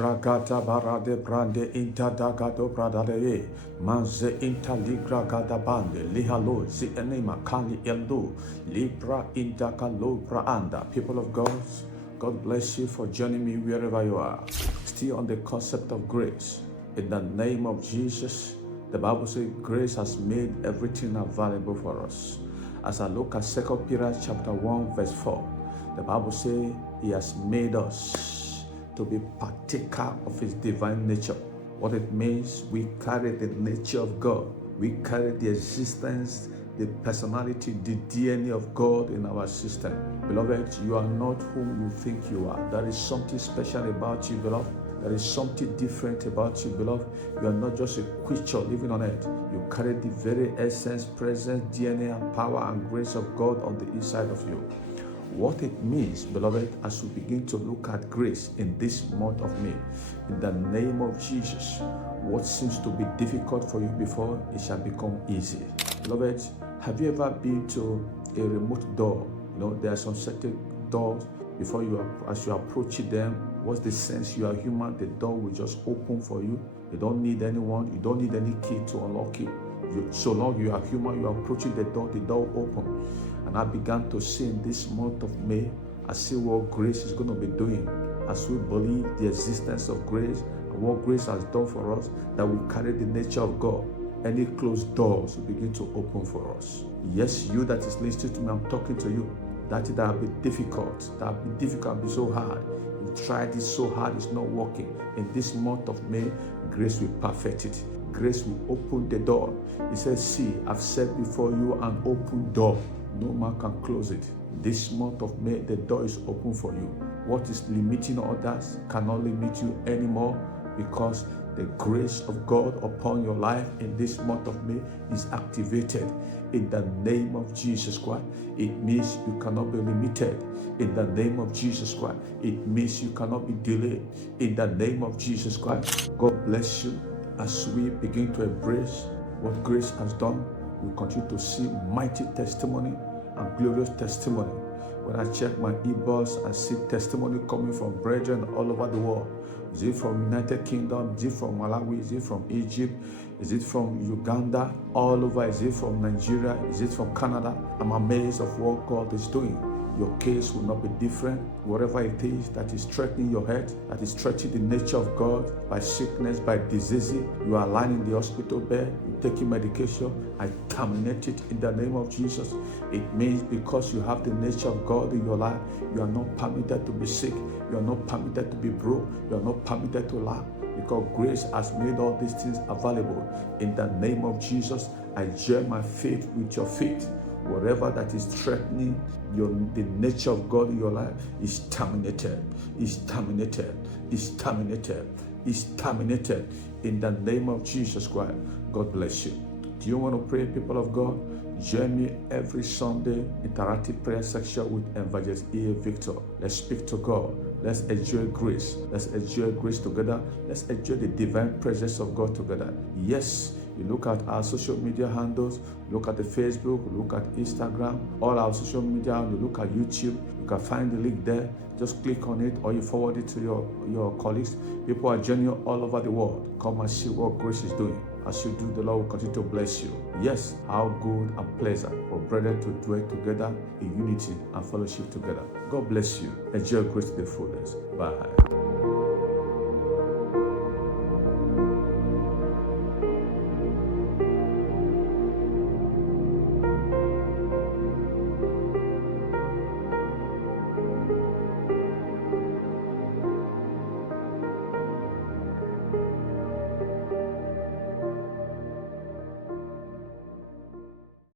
Libragata barade brande intadagado bradade manze intaligra gada bande lihalo zi enema kali elu libra indakalo praanda. People of God, God bless you for joining me wherever you are. Still on the concept of grace. In the name of Jesus, the Bible says grace has made everything available for us. As I look at 2 Peter chapter 1 verse 4, the Bible says he has made us to be partaker of his divine nature. What it means, we carry the nature of God. We carry the existence, the personality, the DNA of God in our system. Beloved, you are not whom you think you are. There is something special about you, beloved. There is something different about you, beloved. You are not just a creature living on earth. You carry the very essence, presence, DNA, and power and grace of God on the inside of you. What it means, beloved, as we begin to look at grace in this month of May, in the name of Jesus, what seems to be difficult for you before, it shall become easy. Beloved, have you ever been to a remote door? There are some certain doors, before as you approach them, what's the sense? You are human, the door will just open for you. You don't need anyone, you don't need any key to unlock it. So long you are human, you are approaching the door will open. And I began to see in this month of May, I see what grace is going to be doing as we believe the existence of grace and what grace has done for us, that we carry the nature of God. Any closed doors will begin to open for us. Yes, you that is listening to me, I'm talking to you. That have been difficult, be so hard. You tried it so hard, it's not working. In this month of May, grace will perfect it. Grace will open the door. He says, see, I've set before you an open door. No man can close it. This month of May, the door is open for you. What is limiting others cannot limit you anymore, because the grace of God upon your life in this month of May is activated in the name of Jesus Christ. It means you cannot be limited in the name of Jesus Christ. It means you cannot be delayed in the name of Jesus Christ. God bless you as we begin to embrace what grace has done. We continue to see mighty testimony and glorious testimony. When I check my e-bus, I see testimony coming from brethren all over the world. Is it from United Kingdom? Is it from Malawi? Is it from Egypt? Is it from Uganda? All over. Is it from Nigeria? Is it from Canada? I'm amazed of what God is doing. Your case will not be different. Whatever it is that is threatening your health, that is threatening the nature of God, by sickness, by disease, you are lying in the hospital bed, you're taking medication, I terminate it in the name of Jesus. It means because you have the nature of God in your life, you are not permitted to be sick, you are not permitted to be broke, you are not permitted to lack, because grace has made all these things available. In the name of Jesus, I join my faith with your faith. Whatever that is threatening the nature of God in your life is terminated, is terminated, is terminated, is terminated in the name of Jesus Christ. God bless you. Do you want to pray, people of God? Join me every Sunday interactive prayer section with Evangelist E. Victor. Let's speak to God. Let's enjoy grace. Let's enjoy grace together. Let's enjoy the divine presence of God together. Yes, you look at our social media handles, look at the Facebook, look at Instagram, all our social media handles, look at YouTube. You can find the link there. Just click on it, or you forward it to your colleagues. People are joining all over the world. Come and see what grace is doing. As you do, the Lord will continue to bless you. Yes, how good and pleasant for brethren to dwell together in unity and fellowship together. God bless you. Enjoy grace to the fullness. Bye.